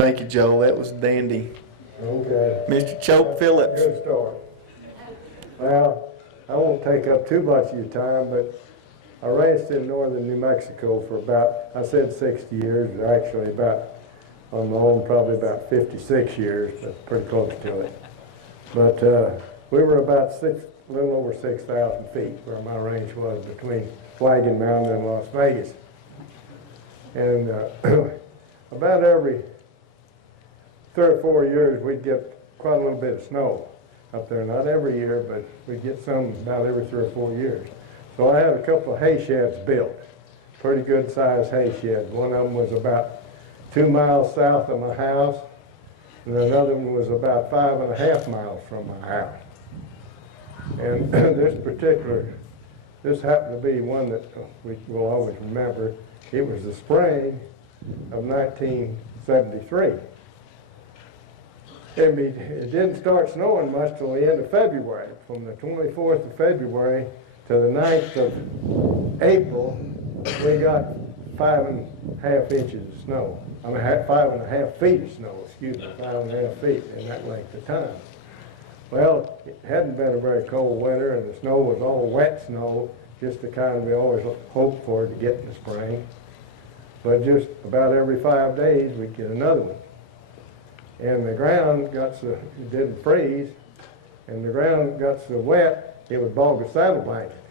Thank you, Joel. That was dandy. Okay. Mr. Chope Phillips. Good start. Well, I won't take up too much of your time, but I raised in northern New Mexico for about, I said 60 years, but actually about, on my own, probably about 56 years, but pretty close to it. But we were about a little over 6,000 feet where my ranch was between Flagging Mountain and Las Vegas. And about every 3 or 4 years, we'd get quite a little bit of snow up there. Not every year, but we'd get some about every 3 or 4 years. So I had a couple of hay sheds built, pretty good sized hay sheds. One of them was about 2 miles south of my house, and another one was about 5.5 miles from my house. And this happened to be one that we will always remember. It was the spring of 1973. It didn't start snowing much till the end of February. From the 24th of February to the 9th of April, we got 5.5 inches of snow. I mean, 5.5 feet of snow, excuse me, 5.5 feet in that length of time. Well, it hadn't been a very cold winter, and the snow was all wet snow, just the kind we always hoped for to get in the spring. But just about every 5 days, we'd get another one. And the ground got so, it didn't freeze, and the ground got so wet, it would bog a saddle blanket.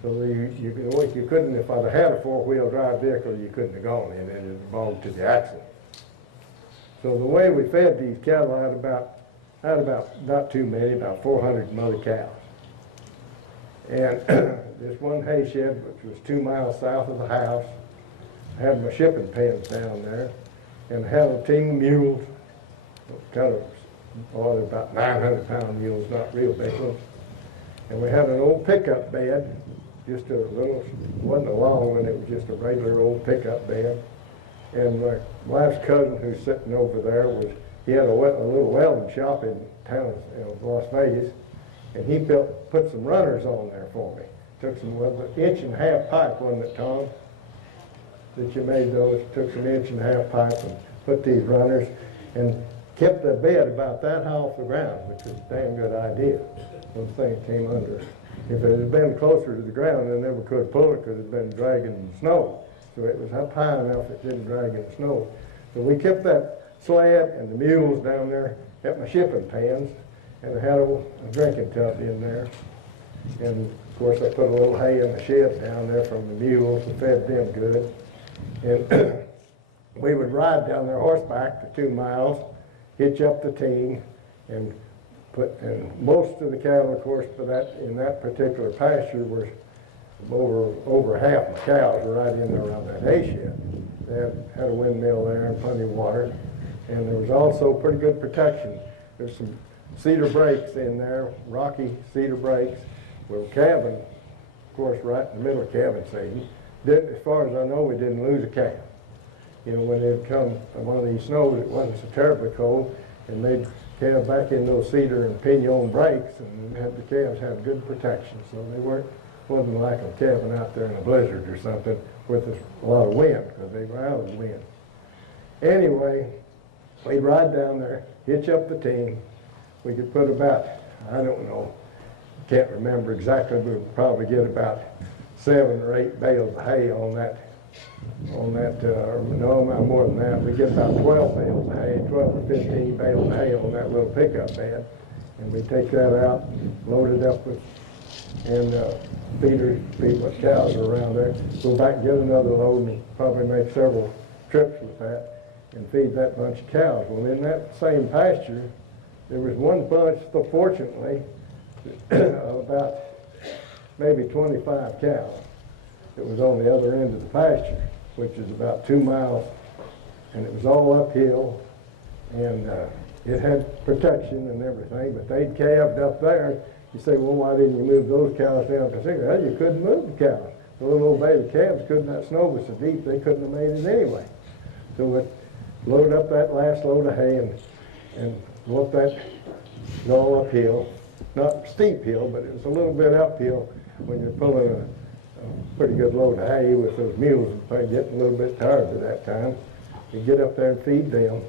So you couldn't, if I'd had a 4-wheel drive vehicle, you couldn't have gone in it, it would bog to the axle. So the way we fed these cattle, I had about not too many, about 400 mother cows. And this one hay shed, which was 2 miles south of the house, I had my shipping pens down there, and I had a team of mules, kind of, oh, they're about 900-pound mules, not real big ones. And we had an old pickup bed, just a little, wasn't a long one, it was just a regular old pickup bed. And my wife's cousin, who's sitting over there, he had a little welding shop in town, Las Vegas, and he put some runners on there for me. Took some 1.5-inch pipe, wasn't it, Tom? That you made those, took some 1.5-inch pipe and put these runners, and kept the bed about that high off the ground, which was a damn good idea. Those things came under. If it had been closer to the ground, they never could pull it because it had been dragging in the snow. So it was up high enough it didn't drag in the snow. So we kept that sled and the mules down there, kept my shipping pans, and I had a drinking tub in there. And of course I put a little hay in the shed down there from the mules and fed them good. And we would ride down there horseback the 2 miles, hitch up the team, and most of the cattle, of course, in that particular pasture were over half the cows were right in there around that hay shed. They had a windmill there and plenty of water, and there was also pretty good protection. There's some cedar breaks in there, rocky cedar breaks, with calving, of course, right in the middle of calving season. As far as I know, we didn't lose a calf. You know, when they'd come one of these snows, it wasn't so terribly cold, and they'd calve back in those cedar and pinon breaks, and the calves had good protection, so they wasn't like them calving out there in a blizzard or something with a lot of wind, because they were out of the wind. Anyway, we'd ride down there, hitch up the team. We could put about, I don't know, can't remember exactly, but we'd probably get about 7 or 8 bales of hay on that, no, more than that. We get about 12 bales of hay, 12 or 15 bales of hay on that little pickup bed. And we take that out, load it up with, and feed what cows are around there. Go back and get another load and probably make several trips with that and feed that bunch of cows. Well, in that same pasture, there was one bunch, fortunately, of about maybe 25 cows. It was on the other end of the pasture, which is about 2 miles, and it was all uphill, and it had protection and everything, but they'd calved up there. You say, well, why didn't you move those cows down? Because well, you couldn't move the cows. The little old baby calves couldn't, that snow was so deep, they couldn't have made it anyway. So we loaded up that last load of hay and go up that, all uphill. Not steep hill, but it was a little bit uphill when you're pulling a pretty good load of hay with those mules, probably getting a little bit tired at that time. You get up there and feed them,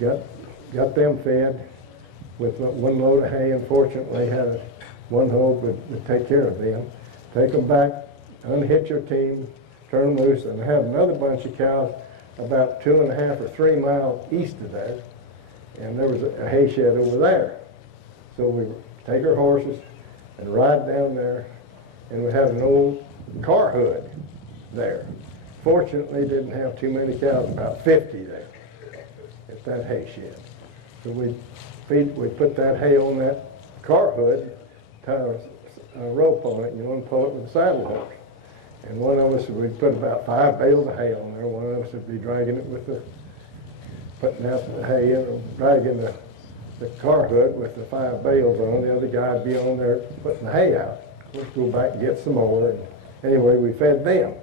got them fed with one load of hay. Unfortunately, had one load would take care of them. Take them back, unhitch your team, turn them loose, and I had another bunch of cows about 2.5 or 3 miles east of there, and there was a hay shed over there. So we would take our horses and ride down there, and we had an old car hood there. Fortunately, didn't have too many cows, about 50 there at that hay shed. So we put that hay on that car hood, tie a rope on it, and pull it with a saddle horse. And one of us, we'd put about 5 bales of hay on there. One of us would be dragging it with putting out the hay in, or dragging the car hood with the 5 bales on. The other guy would be on there putting the hay out. We'd go back and get some more. And anyway, we fed them.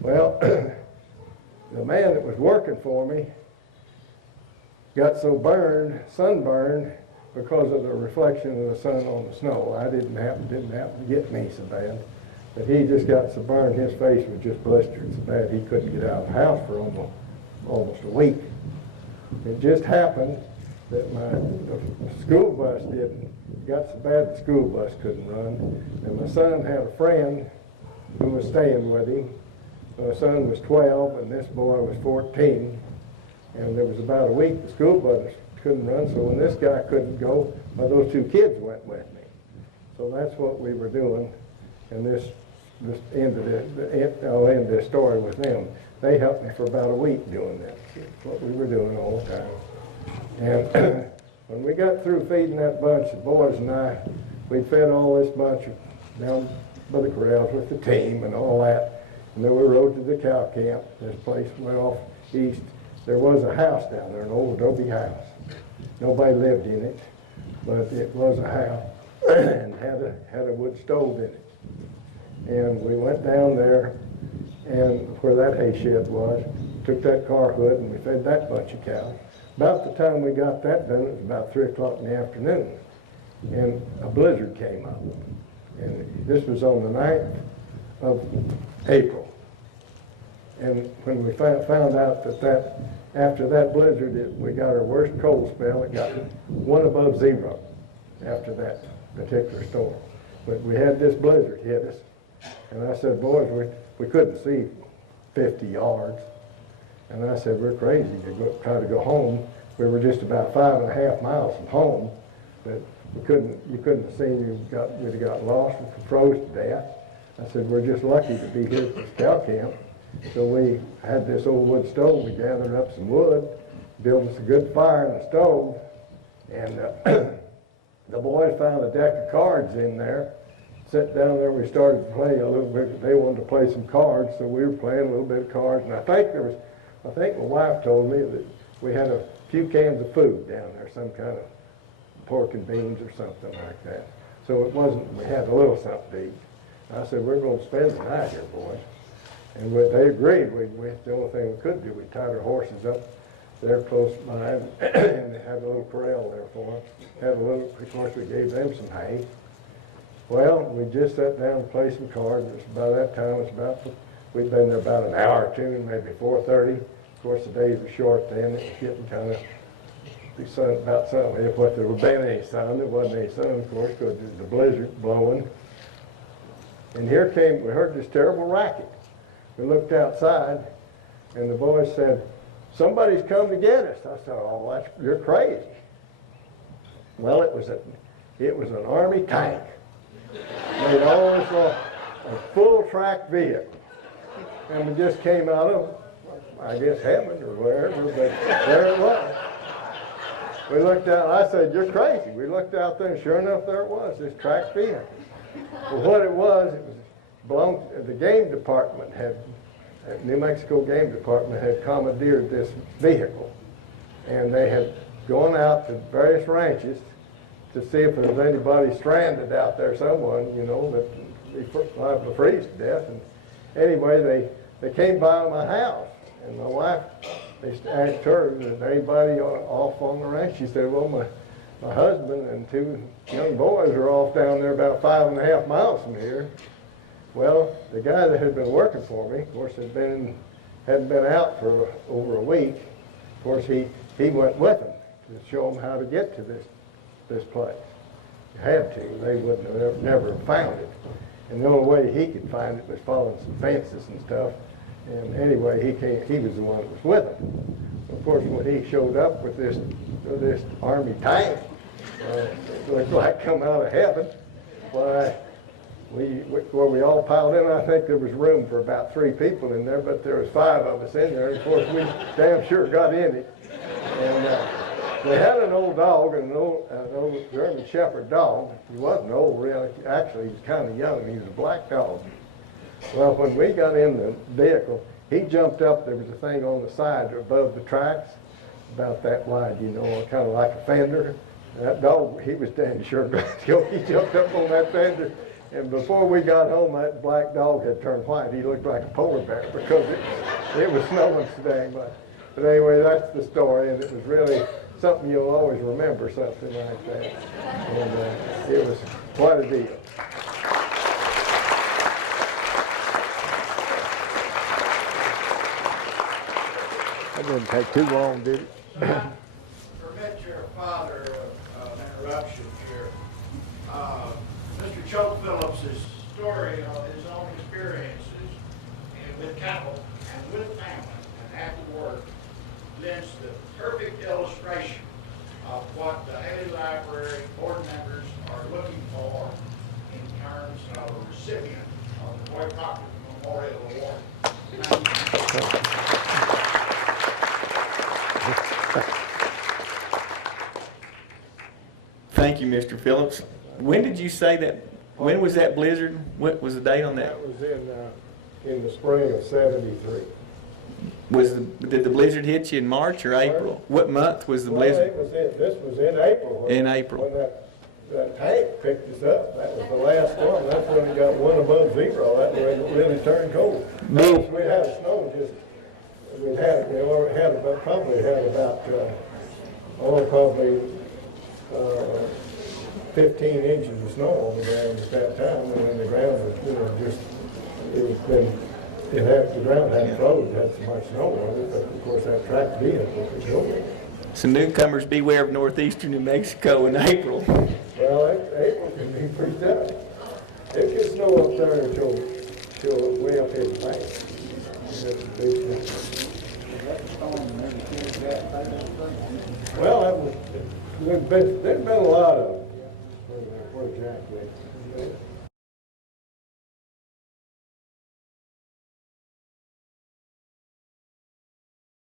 Well, the man that was working for me got so sunburned because of the reflection of the sun on the snow. I didn't happen to get me so bad. But he just got so burned, his face was just blistered so bad he couldn't get out of the house for almost a week. It just happened that the school bus got so bad the school bus couldn't run. And my son had a friend who was staying with him. My son was 12 and this boy was 14. And there was about a week the school bus couldn't run, so when this guy couldn't go, those 2 kids went with me. So that's what we were doing. And I'll end this story with them. They helped me for about a week doing that. That's what we were doing all the time. And when we got through feeding that bunch, the boys and I, we fed all this bunch down by the corrals with the team and all that. And then we rode to the cow camp, this place way off east. There was a house down there, an old adobe house. Nobody lived in it, but it was a house and had a wood stove in it. And we went down there, and where that hay shed was, took that car hood, and we fed that bunch of cows. About the time we got that done, it was about 3 o'clock in the afternoon, and a blizzard came up. And this was on the 9th of April. And when we found out that after that blizzard, we got our worst cold spell. It got 1 above 0 after that particular storm. But we had this blizzard hit us. And I said, boys, we couldn't see 50 yards. And I said, we're crazy to try to go home. We were just about 5.5 miles from home, but you couldn't have seen, we'd have got lost and froze to death. I said, we're just lucky to be here at this cow camp. So we had this old wood stove. We gathered up some wood, built us a good fire in the stove, and the boys found a deck of cards in there. Sat down there, we started to play a little bit. They wanted to play some cards, so we were playing a little bit of cards. And I think my wife told me that we had a few cans of food down there, some kind of pork and beans or something like that. So it wasn't, we had a little something to eat. I said, we're going to spend the night here, boys. And they agreed. The only thing we could do, we tied our horses up there close by, and they had a little corral there for them. Of course, we gave them some hay. Well, we just sat down and played some cards. By that time, we'd been there about an hour or two, maybe 4:30. Of course, the days were short then. It was getting kind of the sun about something. If there would been any sun, there wasn't any sun, of course, because there was the blizzard blowing. And we heard this terrible racket. We looked outside, and the boys said, somebody's come to get us. I said, oh, you're crazy. Well, it was an Army tank. Made all this a full-track vehicle. And we just came out of, I guess, heaven or wherever, but there it was. We looked out, I said, you're crazy. We looked out there, and sure enough, there it was, this tracked vehicle. Well, what it was the game department New Mexico Game Department had commandeered this vehicle. And they had gone out to various ranches to see if there was anybody stranded out there, someone, that be liable to freeze to death. And anyway, they came by my house, and my wife, they asked her, is there anybody off on the ranch? She said, well, my husband and 2 young boys are off down there about 5.5 miles from here. Well, the guy that had been working for me, of course, hadn't been out for over a week, course, he went with them to show them how to get to this place. He had to. They wouldn't have never found it. And the only way he could find it was following some fences and stuff. And anyway, he was the one that was with them. Of course, when he showed up with this army tank, it looked like come out of heaven. Why, we all piled in. I think there was room for about 3 people in there, but there was 5 of us in there. Of course, we damn sure got in it. And they had an old dog, an old German Shepherd dog. He wasn't old, really. Actually, he was kind of young. He was a black dog. Well, when we got in the vehicle, he jumped up. There was a thing on the side above the tracks, about that wide, you know, kind of like a fender. That dog, he was damn sure glad to go. He jumped up on that fender, and before we got home, that black dog had turned white. He looked like a polar bear because it was snowing so dang much. But anyway, that's the story, and it was really something you'll always remember, something like that. And it was quite a deal. That didn't take too long, did it? Permit your father an interruption here. Mr. Chope Phillips' story of his own experiences with cattle and with family and after work lends the perfect illustration of what the Haley Library board members are looking for in terms of a recipient of the Foy Proctor Memorial Award. Thank you. Thank you, Mr. Phillips. When did you say that? When was that blizzard? What was the date on that? That was in the spring of '73. Did the blizzard hit you in March or April? What month was the blizzard? This was in April. In April. When that tank picked us up, that was the last storm. That's when it got 1 above 0. That's when it really turned cold. We had snow probably had about 15 inches of snow on the ground at that time, and then the ground was, the ground hadn't frozen, it had so much snow on it, but of course that track vehicle could go it. So newcomers beware of northeastern New Mexico in April. Well, April can be pretty tough. It can snow up there until way up in the bank. Well, there's been a lot of them. Where Jack went.